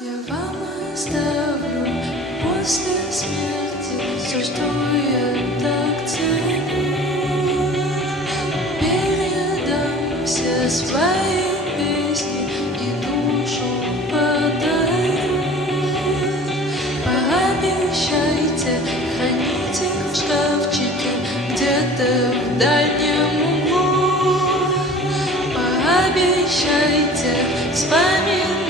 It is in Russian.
Я вам оставлю после смерти все, что я так ценю. Передам все свои песни и душу подарю. Пообещайте, храните в шкафчике где-то в дальнем углу. Пообещайте, вспоминайте